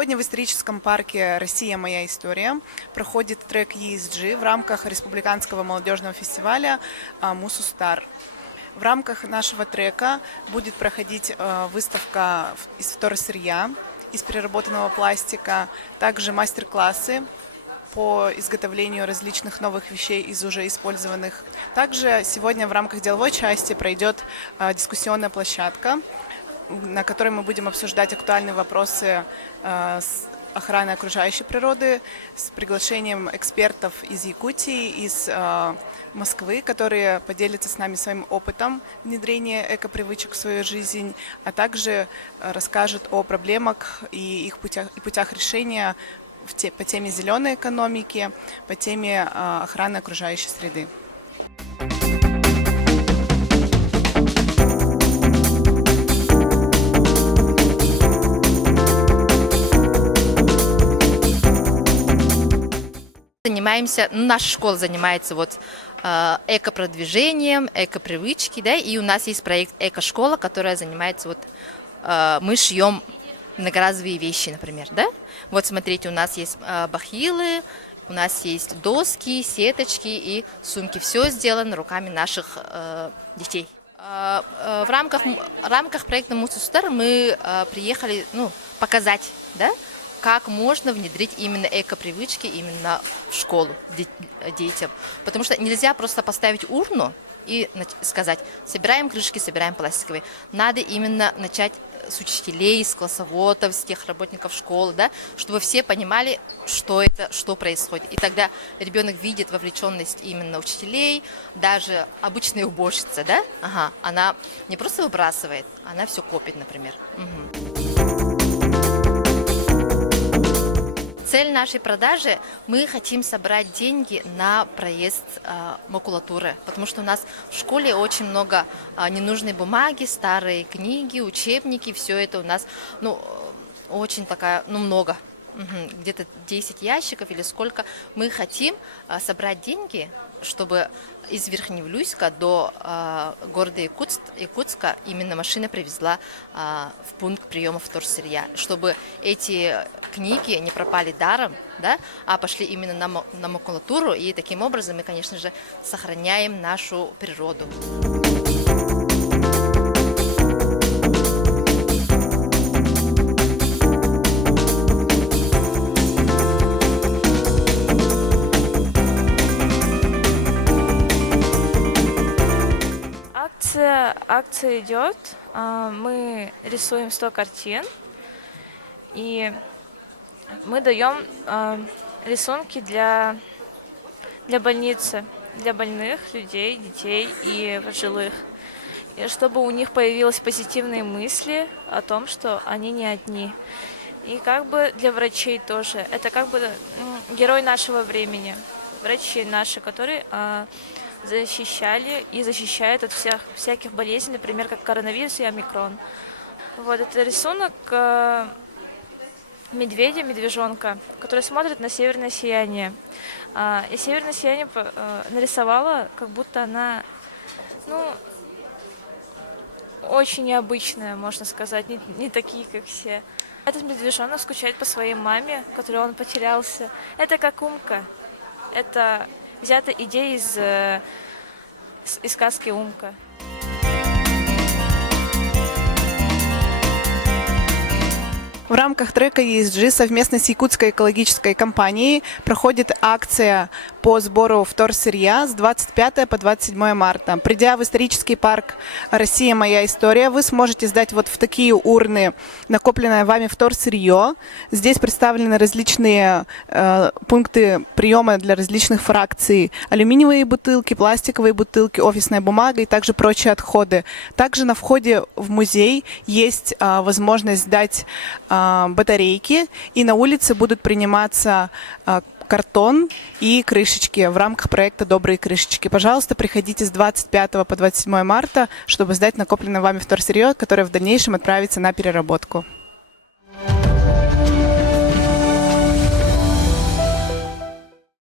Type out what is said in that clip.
Сегодня в историческом парке «Россия. Моя история» проходит трек ESG в рамках республиканского молодежного фестиваля «Мусустар». В рамках нашего трека будет проходить выставка из второсырья, из переработанного пластика, также мастер-классы по изготовлению различных новых вещей из уже использованных. Также сегодня в рамках деловой части пройдет дискуссионная площадка, на которой мы будем обсуждать актуальные вопросы с охраны окружающей природы, с приглашением экспертов из Якутии, из Москвы, которые поделятся с нами своим опытом внедрения экопривычек в свою жизнь, а также расскажут о проблемах и их путях решения по теме зеленой экономики, по теме охраны окружающей среды. Наша школа занимается экопродвижением, экопривычки, да, и у нас есть проект «Эко-школа», которая занимается, мы шьем многоразовые вещи, например, да. Вот смотрите, у нас есть бахилы, у нас есть доски, сеточки и сумки. Все сделано руками наших детей. В рамках проекта «Мусустар» мы приехали показать, да, как можно внедрить именно эко-привычки именно в школу детям. Потому что нельзя просто поставить урну и сказать: собираем крышки, собираем пластиковые. Надо именно начать с учителей, с классоводов, с тех работников школы, да, чтобы все понимали, что это, что происходит. И тогда ребенок видит вовлеченность именно учителей, даже обычная уборщица, да, она не просто выбрасывает, она все копит, например. Цель нашей продажи – мы хотим собрать деньги на проезд макулатуры, потому что у нас в школе очень много ненужной бумаги, старые книги, учебники, все это у нас, очень много, где-то 10 ящиков или сколько. Мы хотим собрать деньги, чтобы из Верхневлюйска до города Якутска именно машина привезла в пункт приема вторсырья, чтобы эти книги не пропали даром, да, а пошли именно на макулатуру, и таким образом мы, конечно же, сохраняем нашу природу. Акция идет, мы рисуем 100 картин, и мы даем рисунки для больницы, для больных людей, детей и пожилых, и чтобы у них появились позитивные мысли о том, что они не одни. И для врачей тоже. Это герой нашего времени, врачи наши, которые защищали и защищают от всяких болезней, например, как коронавирус и омикрон. Это рисунок медвежонка, который смотрит на северное сияние. И северное сияние нарисовала, как будто она, очень необычная, можно сказать, не такие, как все. Этот медвежонок скучает по своей маме, которой он потерялся. Это как Умка. Это взята идея из сказки «Умка». В рамках трека ESG совместно с Якутской экологической компанией проходит акция по сбору вторсырья с 25 по 27 марта. Придя в исторический парк «Россия. Моя история», вы сможете сдать в такие урны накопленное вами вторсырье. Здесь представлены различные пункты приема для различных фракций: алюминиевые бутылки, пластиковые бутылки, офисная бумага и также прочие отходы. Также на входе в музей есть возможность сдать батарейки, и на улице будут приниматься картон и крышечки в рамках проекта «Добрые крышечки». Пожалуйста, приходите с 25 по 27 марта, чтобы сдать накопленное вами вторсырье, которое в дальнейшем отправится на переработку.